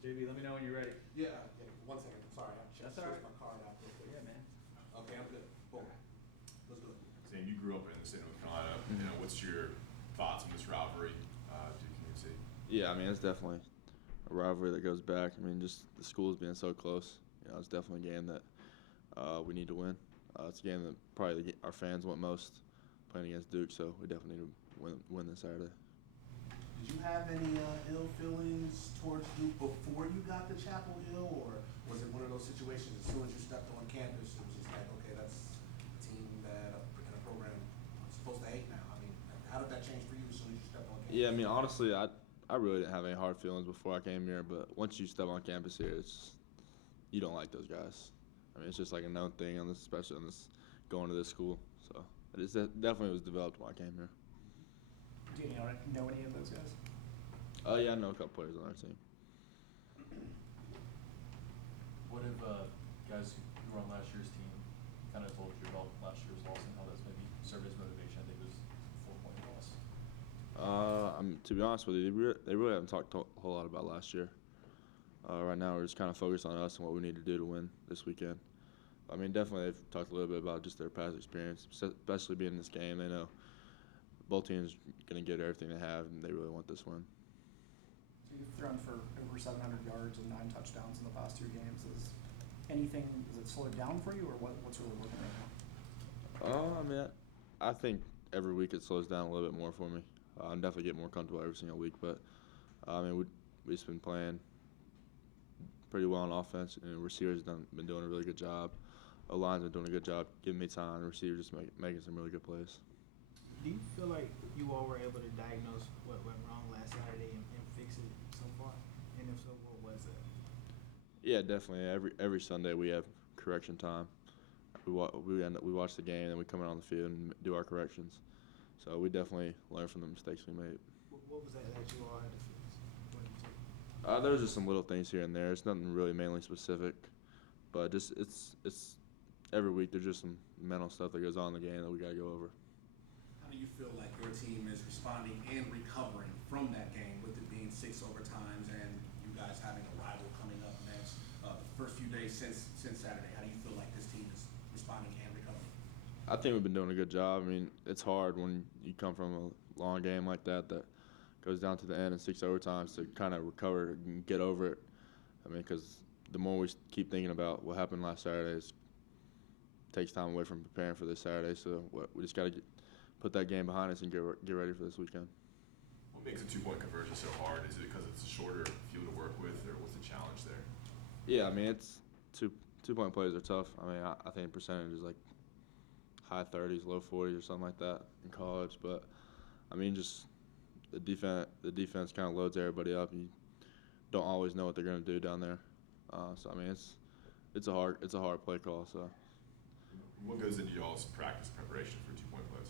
JB, let me know when you're ready. Yeah, 1 second. Sorry, I That's switched all right. my card out real quick. Yeah, man. Okay, I'm good. Boom. Let's go. Sam, you grew up in the state of North Carolina. You know, what's your thoughts on this rivalry, Duke and UNC? Yeah, I mean, it's definitely a rivalry that goes back. I mean, just the schools being so close. You know, it's definitely a game that we need to win. It's a game that probably our fans want most, playing against Duke, so we definitely need to win this Saturday. Did you have any ill feelings towards Duke before you got to Chapel Hill, or was it one of those situations as soon as you stepped on campus, it was just like, okay, that's a team that in a program I'm supposed to hate now? I mean, how did that change for you as soon as you stepped on campus? Yeah, I mean, honestly, I really didn't have any hard feelings before I came here, but once you step on campus here, you don't like those guys. I mean, it's just like a known thing on this, especially on this going to this school. So it definitely was developed when I came here. Do you know any of those guys? Yeah, I know a couple players on our team. What have guys who were on last year's team kind of told you about last year's loss and how that's maybe served as motivation? I think it was a 4-point loss. To be honest with you, they really haven't talked a whole lot about last year. Right now, we're just kind of focused on us and what we need to do to win this weekend. I mean, definitely they've talked a little bit about just their past experience, especially being in this game. They know both teams going to get everything they have, and they really want this win. So you've thrown for over 700 yards and 9 touchdowns in the past 2 games. Is it slowed down for you, or what's really working right now? I mean, I think every week it slows down a little bit more for me. I'm definitely getting more comfortable every single week, but I mean, we've just been playing pretty well on offense, and receivers been doing a really good job. O-line's been doing a good job giving me time, and receivers just making some really good plays. Do you feel like you all were able to diagnose what went wrong last Saturday and fix it so far? And if so, what was it? Yeah, definitely. Every Sunday we have correction time. We watch the game, and then we come out on the field and do our corrections. So we definitely learn from the mistakes we made. What was that you all had to fix? What did you say? There was just some little things here and there. It's nothing really mainly specific, but just it's every week there's just some mental stuff that goes on in the game that we got to go over. How do you feel like your team is responding and recovering from that game, with it being 6 overtimes and you guys having a rival coming up next? The first few days since Saturday, how do you feel like this team is responding and recovering? I think we've been doing a good job. I mean, it's hard when you come from a long game like that goes down to the end in 6 overtimes to kind of recover and get over it. I mean, because the more we keep thinking about what happened last Saturday, it takes time away from preparing for this Saturday. So we just got to put that game behind us and get ready for this weekend. What makes a 2-point conversion so hard? Is it because it's a shorter field to work with, or what's the challenge there? Yeah, I mean, it's two-point plays are tough. I mean, I think percentage is like high 30s, low 40s or something like that in college. But I mean, just the defense kind of loads everybody up. You don't always know what they're going to do down there. So I mean, it's a hard play call. So. What goes into y'all's practice preparation for 2-point plays?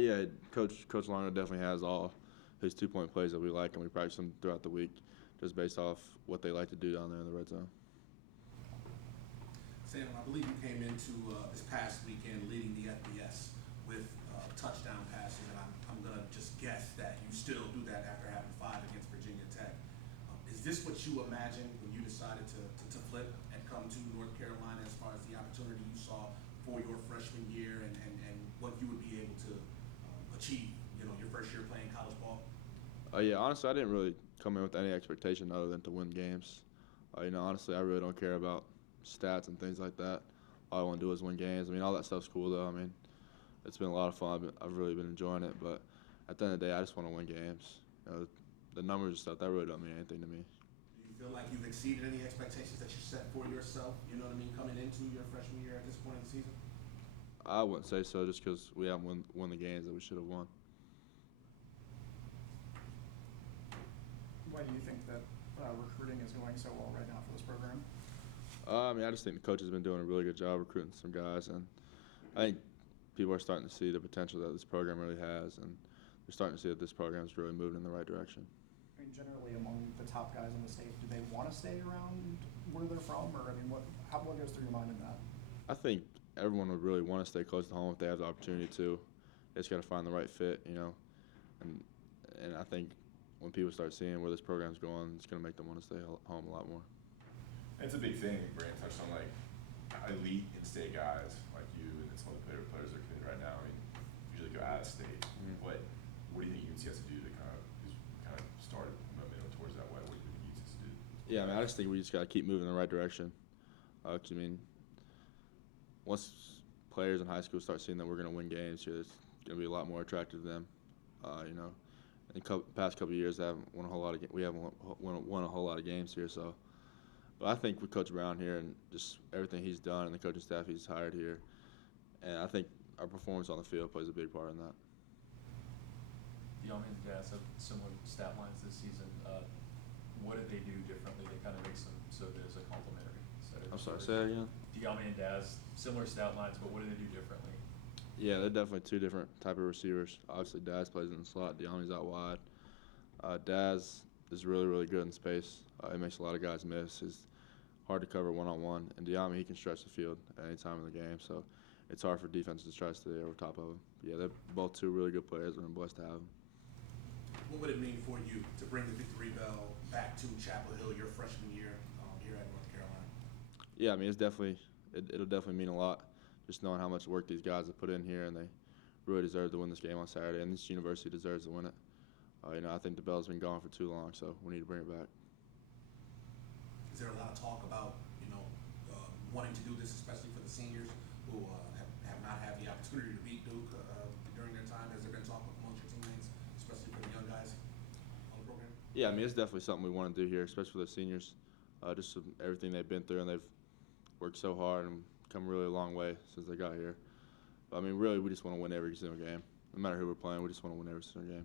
Yeah, Coach Larner definitely has all his 2-point plays that we like, and we practice them throughout the week, just based off what they like to do down there in the red zone. Sam, I believe you came into this past weekend leading the FBS with touchdown passes, and I'm going to just guess that you still do that after having 5 against Virginia Tech. Is this what you imagined when you decided to flip and come to North Carolina, as far as the opportunity you saw for your freshman year and what you would be able to achieve, your first year playing college ball? Yeah, honestly, I didn't really come in with any expectation other than to win games. Honestly, I really don't care about stats and things like that. All I want to do is win games. I mean, all that stuff's cool, though. I mean, it's been a lot of fun. I've really been enjoying it. But at the end of the day, I just want to win games. The numbers and stuff, that really don't mean anything to me. Do you feel like you've exceeded any expectations that you set for yourself, coming into your freshman year at this point in the season? I wouldn't say so, just because we haven't won the games that we should have won. Why do you think that recruiting is going so well right now for this program? I mean, I just think the coach has been doing a really good job recruiting some guys, and I think people are starting to see the potential that this program really has, and they're starting to see that this program is really moving in the right direction. I mean, generally among the top guys in the state, do they want to stay around where they're from, or I mean, what goes through your mind in that? I think everyone would really want to stay close to home if they have the opportunity to. They just got to find the right fit, and I think when people start seeing where this program's going, it's going to make them want to stay home a lot more. It's a big thing. Brandon touched on like elite in-state guys like you, and it's one of the better players that are committed right now. I mean, usually go out of state. What do you think UNC has to do to kind of start momentum towards that way? What do you think UNC has to do? Yeah, I mean, I just think we just got to keep moving in the right direction. 'Cause, I mean, once players in high school start seeing that we're going to win games here, it's going to be a lot more attractive to them. You know, in the past couple of years, we haven't won a whole lot of games here. So, but I think with Coach Brown here and just everything he's done and the coaching staff he's hired here, and I think our performance on the field plays a big part in that. Diami and Daz have similar stat lines this season. What did they do differently that kind of makes them so good as a complementary set of I'm sorry, receivers? say that again? Diami and Daz, similar stat lines, but what do they do differently? Yeah, they're definitely two different type of receivers. Obviously, Daz plays in the slot. Diami's out wide. Daz is really, really good in space. He makes a lot of guys miss. He's hard to cover one-on-one. And Diami, he can stretch the field at any time in the game. So it's hard for defenses to try to stay over top of him. Yeah, they're both two really good players, and I'm blessed to have them. What would it mean for you to bring the victory bell back to Chapel Hill your freshman year here at North Carolina? Yeah, I mean, it'll definitely mean a lot. Just knowing how much work these guys have put in here, and they really deserve to win this game on Saturday, and this university deserves to win it. You know, I think the bell's been gone for too long, so we need to bring it back. Is there a lot of talk about, wanting to do this, especially for the seniors who have not had the opportunity to beat Duke during their time? Has there been talk amongst your teammates, especially for the young guys on the program? Yeah, I mean, it's definitely something we want to do here, especially for the seniors. Just everything they've been through, and they've worked so hard and come really a long way since they got here. But, I mean, really, we just want to win every single game. No matter who we're playing, we just want to win every single game.